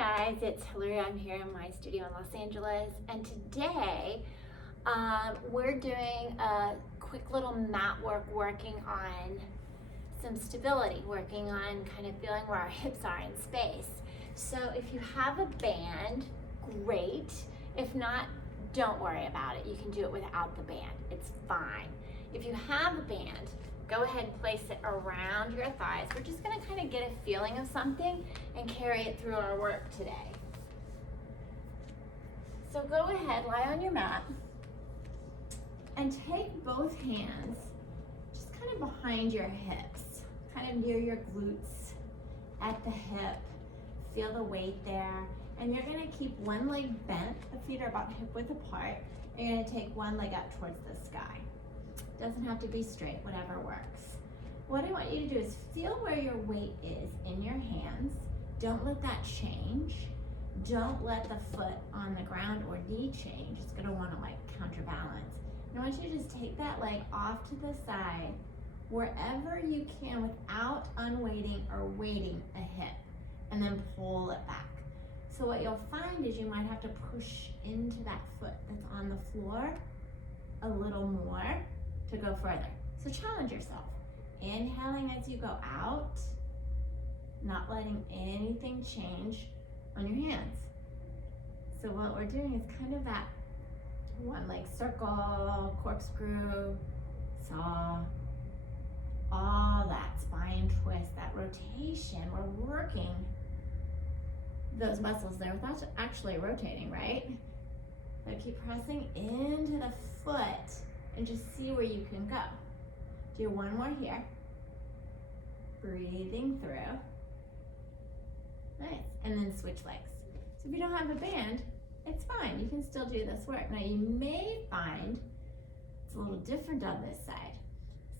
guys, it's Hillary. I'm here in my studio in Los Angeles, and today we're doing a quick little mat work, working on some stability, working on kind of feeling where our hips are in space. So if you have a band, great. If not, don't worry about it. You can do it without the band. It's fine. If you have a band, go ahead and place it around your thighs. We're just gonna kind of get a feeling of something and carry it through our work today. So go ahead, lie on your mat, and take both hands just kind of behind your hips, kind of near your glutes, at the hip. Feel the weight there. And you're gonna keep one leg bent, the feet are about hip width apart, and you're gonna take one leg up towards the sky. Doesn't have to be straight, whatever works. What I want you to do is feel where your weight is in your hands. Don't let that change. Don't let the foot on the ground or knee change. It's gonna wanna counterbalance. And I want you to just take that leg off to the side wherever you can without unweighting or weighting a hip, and then pull it back. So what you'll find is you might have to push into that foot that's on the floor a little more to go further. So challenge yourself. Inhaling as you go out, not letting anything change on your hands. So what we're doing is kind of that one leg circle, corkscrew, saw, all that spine twist, that rotation. We're working those muscles there without actually rotating, right? So keep pressing into the foot and just see where you can go. Do one more here. Breathing through. Nice. And then switch legs. So if you don't have a band, it's fine. You can still do this work. Now you may find it's a little different on this side.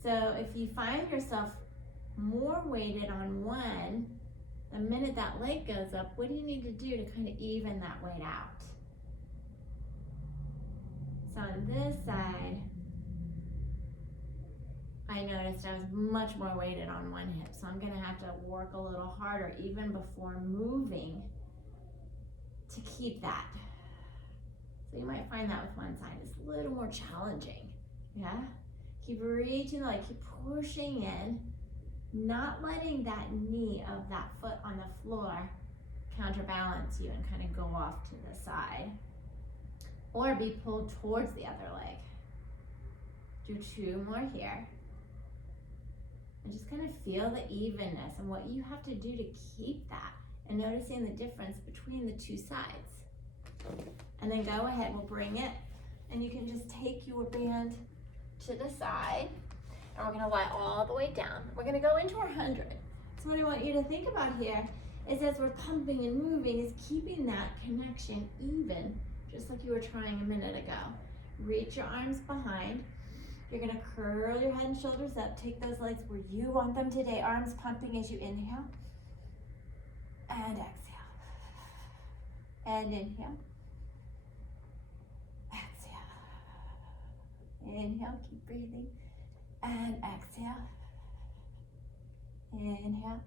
So if you find yourself more weighted on one, the minute that leg goes up, what do you need to do to kind of even that weight out? So on this side, I noticed I was much more weighted on one hip, so I'm gonna have to work a little harder even before moving to keep that. So you might find that with one side, it's a little more challenging, yeah? Keep reaching, keep pushing in, not letting that knee of that foot on the floor counterbalance you and kind of go off to the side, or be pulled towards the other leg. Do two more here. And just kind of feel the evenness and what you have to do to keep that, and noticing the difference between the two sides. And then go ahead, we'll bring it, and you can just take your band to the side, and we're gonna lie all the way down. We're gonna go into our 100. So what I want you to think about here is, as we're pumping and moving, is keeping that connection even, just like you were trying a minute ago. Reach your arms behind. You're gonna curl your head and shoulders up. Take those legs where you want them today. Arms pumping as you inhale and exhale. And inhale. Exhale. Inhale, keep breathing. And exhale. Inhale.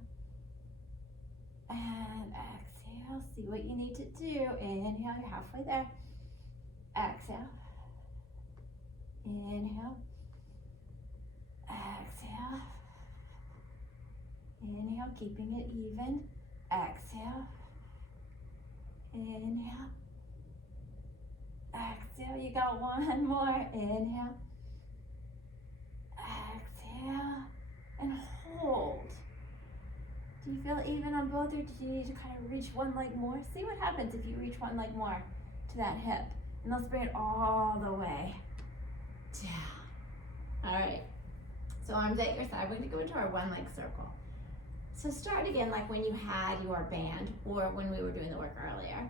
And exhale. See what you need to do. Inhale, you're halfway there. Exhale. Inhale. Exhale. Inhale, keeping it even. Exhale. Inhale. Exhale. You got one more. Inhale. Exhale. And hold. Do you feel even on both, or do you need to kind of reach one leg more? See what happens if you reach one leg more to that hip. And let's bring it all the way down. All right. So arms at your side. We're going to go into our one leg circle. So start again like when you had your band, or when we were doing the work earlier.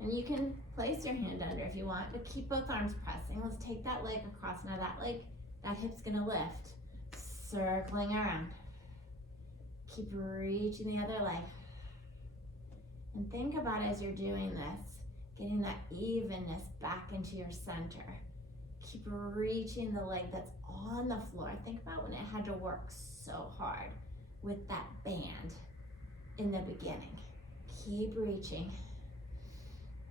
And you can place your hand under if you want, but keep both arms pressing. Let's take that leg across. Now that hip's going to lift. Circling around. Keep reaching the other leg. And think about, as you're doing this, getting that evenness back into your center. Keep reaching the leg that's on the floor. Think about when it had to work so hard with that band in the beginning. Keep reaching.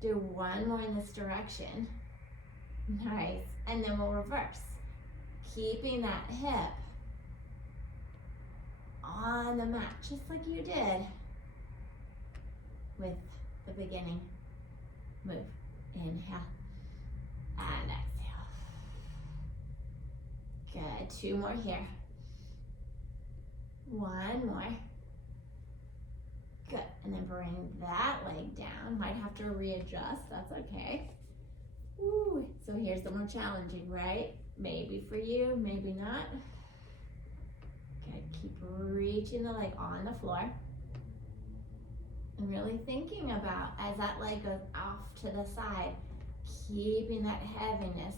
Do one more in this direction. Nice. And then we'll reverse. Keeping that hip on the mat, just like you did with the beginning move. Inhale and exhale. Good. Two more here. One more. Good. And then bring that leg down. Might have to readjust. That's okay. Ooh. So here's the more challenging, right? Maybe for you, maybe not. Good. Keep reaching the leg on the floor. And really thinking about, as that leg goes off to the side, keeping that heaviness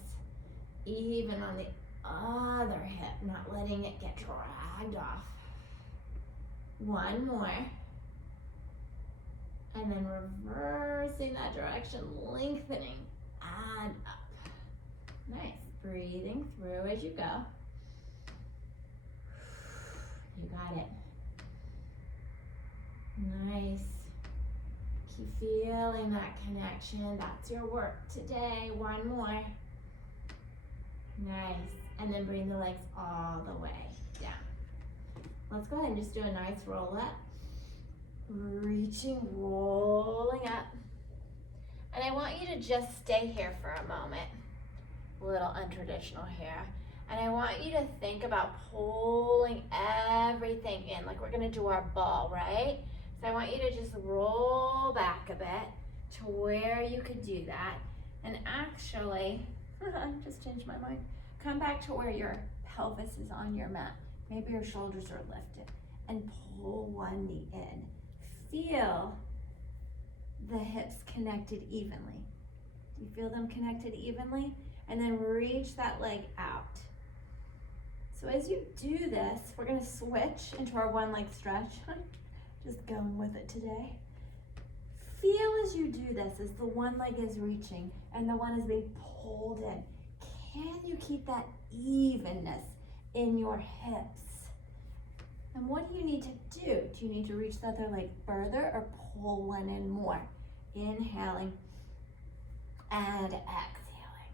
even on the other hip, not letting it get dragged off. One more. And then reversing that direction, lengthening and up. Nice. Breathing through as you go. You got it. Nice. Keep feeling that connection. That's your work today. One more. Nice. And then bring the legs all the way down. Let's go ahead and just do a nice roll up. Reaching, rolling up. And I want you to just stay here for a moment. A little untraditional here. And I want you to think about pulling everything in, like we're gonna do our ball, right? So I want you to just roll back a bit to where you could do that. And actually, just changed my mind. Come back to where your pelvis is on your mat. Maybe your shoulders are lifted. And pull one knee in. Feel the hips connected evenly. Do you feel them connected evenly? And then reach that leg out. So as you do this, we're gonna switch into our one leg stretch. Just going with it today. Feel as you do this, as the one leg is reaching and the one is being pulled in. Can you keep that evenness in your hips? And what do you need to do? Do you need to reach the other leg further or pull one in more? Inhaling and exhaling.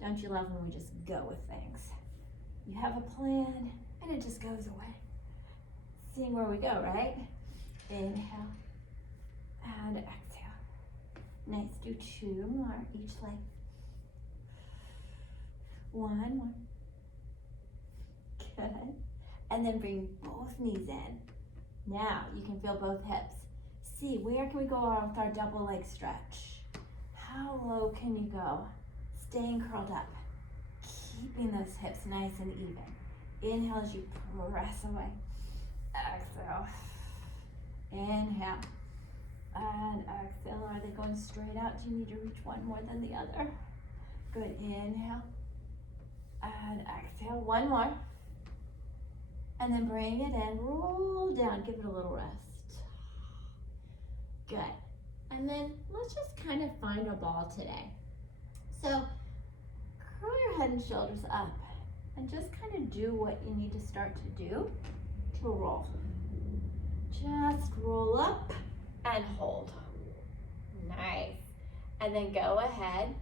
Don't you love when we just go with things? You have a plan and it just goes away. Seeing where we go, right? Inhale and exhale. Nice. Do two more each leg. One more. Good. And then bring both knees in. Now you can feel both hips. See, where can we go with our double leg stretch? How low can you go? Staying curled up. Keeping those hips nice and even. Inhale as you press away. Exhale. Inhale. And exhale. Are they going straight out? Do you need to reach one more than the other? Good. Inhale. And exhale. One more. And then bring it in. Roll down. Give it a little rest. Good. And then let's just kind of find a ball today. So curl your head and shoulders up and just kind of do what you need to start to do to roll. Just roll up and hold. Nice. And then go ahead.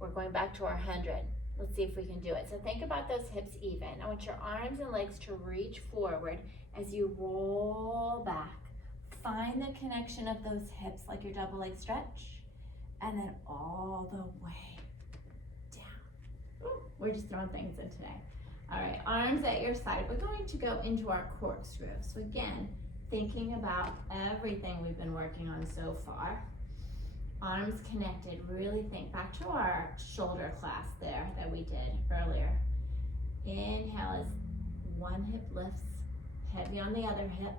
We're going back to our 100. Let's see if we can do it. So think about those hips even. I want your arms and legs to reach forward as you roll back. Find the connection of those hips like your double leg stretch. And then all the way down. Ooh, we're just throwing things in today. All right, arms at your side. We're going to go into our corkscrew. So again, thinking about everything we've been working on so far. Arms connected. Really think back to our shoulder class there that we did earlier. Inhale as one hip lifts, heavy on the other hip.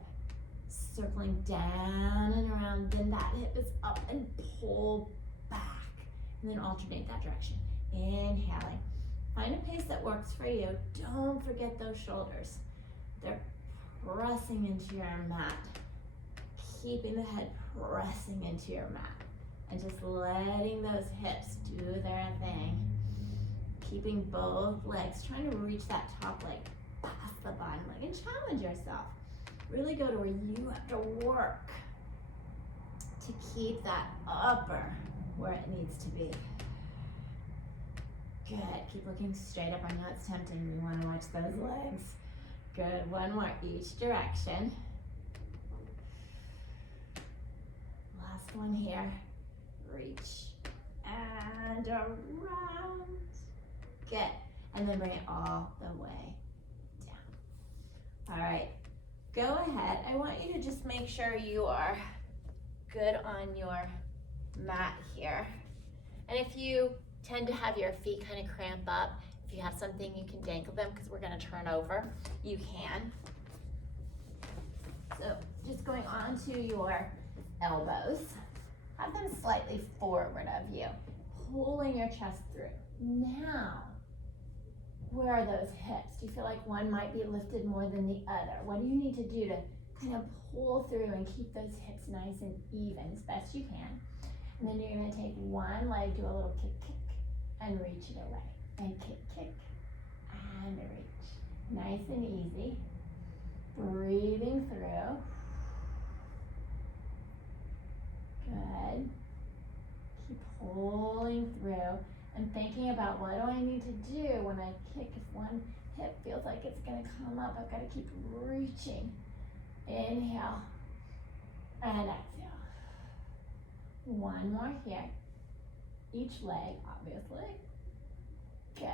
Circling down and around, then that hip is up and pull back. And then alternate that direction. Inhaling. Find a pace that works for you. Don't forget those shoulders. They're pressing into your mat. Keeping the head pressing into your mat. And just letting those hips do their thing. Keeping both legs, trying to reach that top leg past the bottom leg and challenge yourself. Really go to where you have to work to keep that upper where it needs to be. Good, keep looking straight up. I know it's tempting, you wanna watch those legs. Good, one more each direction. Last one here. Reach and around. Good, and then bring it all the way down. All right, go ahead. I want you to just make sure you are good on your mat here. And if you tend to have your feet kind of cramp up, if you have something you can dangle them, because we're gonna turn over, you can. So just going on to your elbows, have them slightly forward of you, pulling your chest through. Now, where are those hips? Do you feel like one might be lifted more than the other? What do you need to do to kind of pull through and keep those hips nice and even as best you can? And then you're gonna take one leg, do a little kick, kick, and reach it away. And kick, kick, and reach. Nice and easy. Breathing through. Good. Keep pulling through and thinking about what do I need to do when I kick. If one hip feels like it's gonna come up, I've gotta keep reaching. Inhale and exhale. One more here. Each leg, obviously. Good.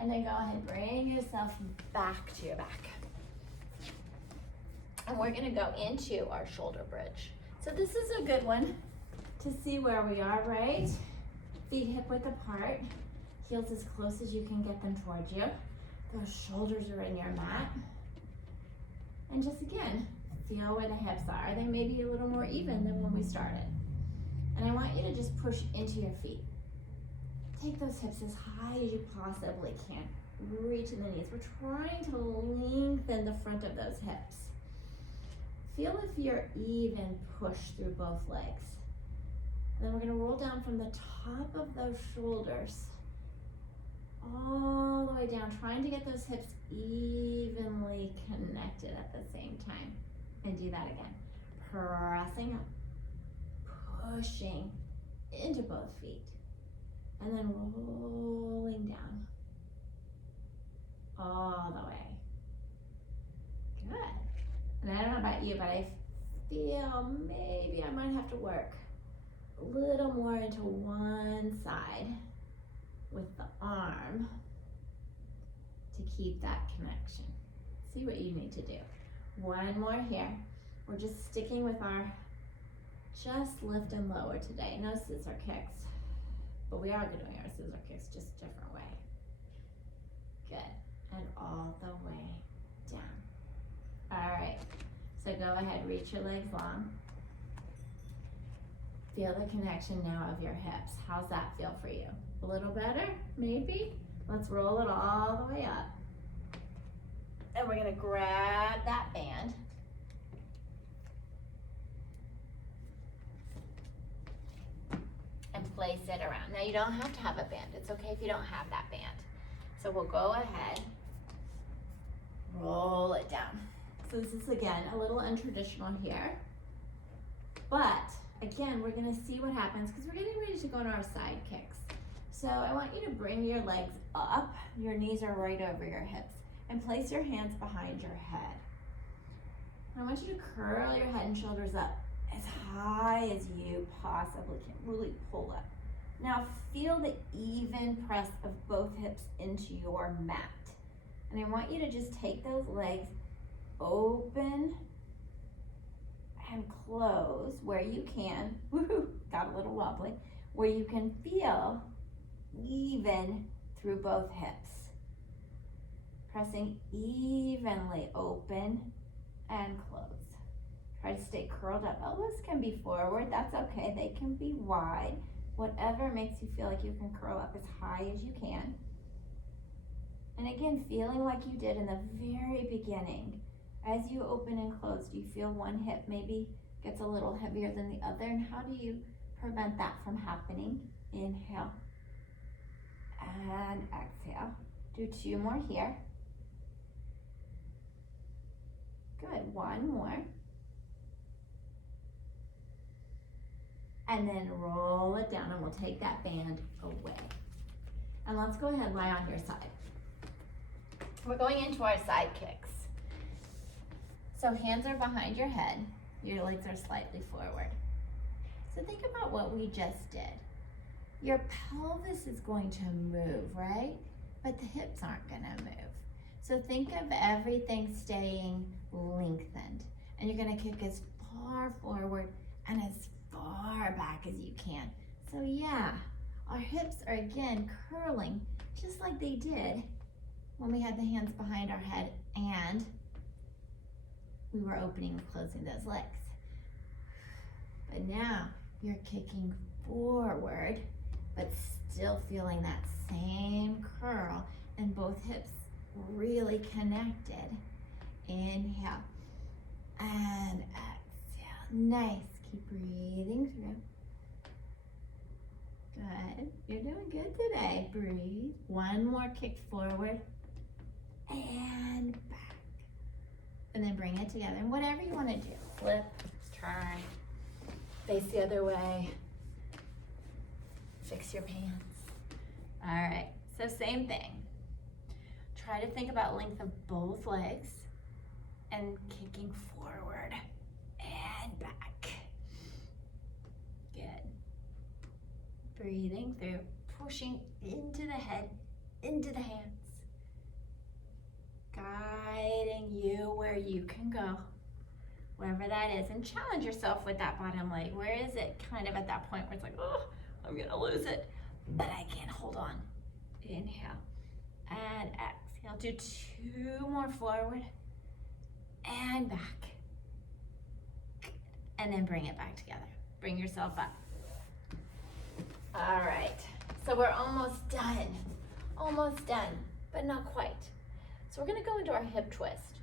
And then go ahead, bring yourself back to your back. And we're gonna go into our shoulder bridge. So this is a good one to see where we are, right? Feet hip width apart, heels as close as you can get them towards you. Those shoulders are in your mat. And just again, feel where the hips are. They may be a little more even than when we started. And I want you to just push into your feet. Take those hips as high as you possibly can. Reach in the knees. We're trying to lengthen the front of those hips. Feel if you're even push through both legs. And then we're gonna roll down from the top of those shoulders all the way down, trying to get those hips evenly connected at the same time. And do that again. Pressing up, pushing into both feet, and then rolling down all the way. Good. And I don't know about you, but I feel maybe I might have to work a little more into one side with the arm to keep that connection. See what you need to do. One more here. We're just sticking with our just lift and lower today. No scissor kicks, but we are doing our scissor kicks, just a different way. Good, and all the way down. All right, so go ahead, reach your legs long. Feel the connection now of your hips. How's that feel for you? A little better, maybe? Let's roll it all the way up. And we're gonna grab that band. And place it around. Now you don't have to have a band. It's okay if you don't have that band. So we'll go ahead, roll it down. So this is again a little untraditional here, but again, we're gonna see what happens because we're getting ready to go into our side kicks. So I want you to bring your legs up, your knees are right over your hips, and place your hands behind your head. And I want you to curl your head and shoulders up as high as you possibly can. Really pull up. Now feel the even press of both hips into your mat. And I want you to just take those legs open and close where you can. Woohoo, got a little wobbly. Where you can feel even through both hips. Pressing evenly open and close. Try to stay curled up. Elbows can be forward, that's okay. They can be wide. Whatever makes you feel like you can curl up as high as you can. And again, feeling like you did in the very beginning. As you open and close, do you feel one hip maybe gets a little heavier than the other? And how do you prevent that from happening? Inhale and exhale. Do two more here. Good, one more. and then roll it down, and we'll take that band away. And let's go ahead and lie on your side. We're going into our side kicks. So hands are behind your head, your legs are slightly forward. So think about what we just did. Your pelvis is going to move, right? But the hips aren't gonna move. So think of everything staying lengthened. And you're gonna kick as far forward and as far back as you can. So yeah, our hips are again curling just like they did when we had the hands behind our head and we were opening and closing those legs. But now you're kicking forward, but still feeling that same curl and both hips really connected. Inhale and exhale. Nice. Keep breathing through. Good. You're doing good today. Breathe. One more kick forward and back. And then bring it together. And whatever you want to do. Flip, turn, face the other way. Fix your pants. All right. So same thing. Try to think about length of both legs and kicking forward and back. Good. Breathing through, pushing into the head, into the hands. Guiding you where you can go, wherever that is, and challenge yourself with that bottom leg. Where is it kind of at that point where it's like, oh, I'm gonna lose it, but I can't hold on. Inhale and exhale. Do 2 more forward and back. And then bring it back together. Bring yourself up. All right, so we're almost done, but not quite. So we're gonna go into our hip twist.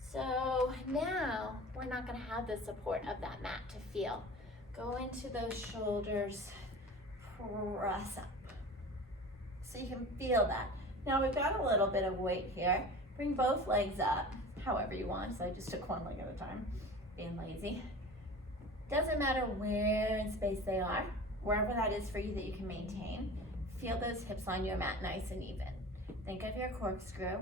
So now we're not gonna have the support of that mat to feel. Go into those shoulders, press up. So you can feel that. Now we've got a little bit of weight here. Bring both legs up, however you want. So I just took one leg at a time, being lazy. Doesn't matter where in space they are, wherever that is for you that you can maintain. Feel those hips on your mat nice and even. Think of your corkscrew,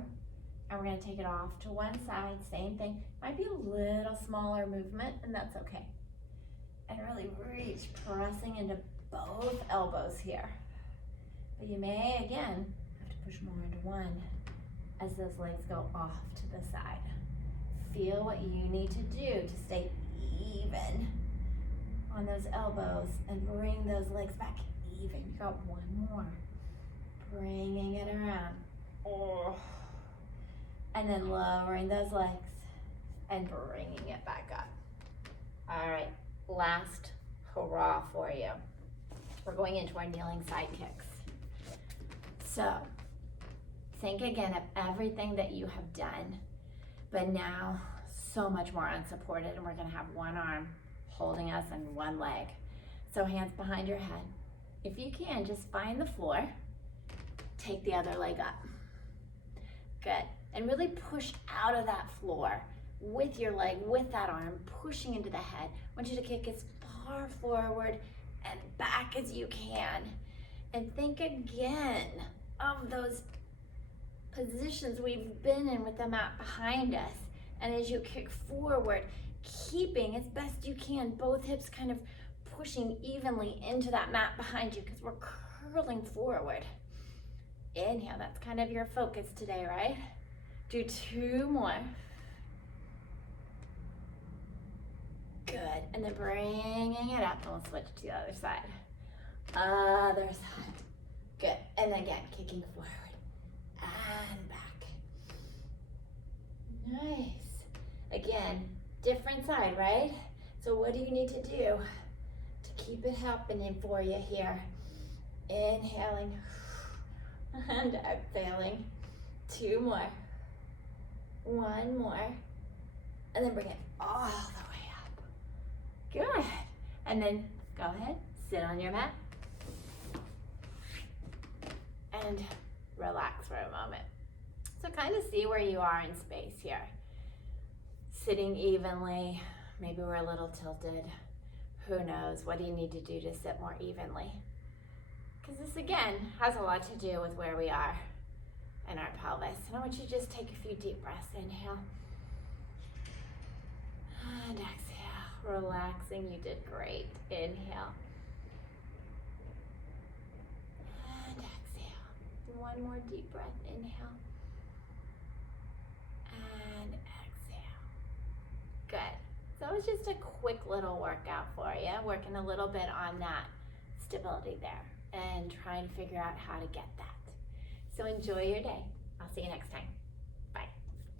and we're gonna take it off to one side, same thing. Might be a little smaller movement, and that's okay. And really reach, pressing into both elbows here. But you may, again, have to push more into one as those legs go off to the side. Feel what you need to do to stay even on those elbows and bring those legs back even. You got one more. Bringing it around. Oh. And then lowering those legs and bringing it back up. All right, last hurrah for you. We're going into our kneeling side kicks. So think again of everything that you have done, but now so much more unsupported, and we're gonna have one arm holding us and one leg. So hands behind your head. If you can, just find the floor, take the other leg up. Good, and really push out of that floor with your leg, with that arm, pushing into the head. I want you to kick as far forward and back as you can. And think again of those positions we've been in with the mat behind us. And as you kick forward, keeping as best you can, both hips kind of pushing evenly into that mat behind you because we're curling forward. Inhale, that's kind of your focus today, right? Do 2 more. Good, and then bringing it up, and we'll switch to the other side. Other side. Good, and again, kicking forward and back. Nice. Again, different side, right? So what do you need to do to keep it happening for you here? Inhaling and exhaling. 2 more. 1 more. And then bring it all the way up. Good. And then go ahead, sit on your mat. And relax for a moment. So kind of see where you are in space here. Sitting evenly, maybe we're a little tilted. who knows, what do you need to do to sit more evenly? Because this, again, has a lot to do with where we are in our pelvis. And I want you to just take a few deep breaths. Inhale. And exhale. Relaxing. You did great. Inhale. And exhale. One more deep breath. Inhale. And exhale. Good. So it was just a quick little workout for you, working a little bit on that stability there and trying to figure out how to get that. So enjoy your day. I'll see you next time.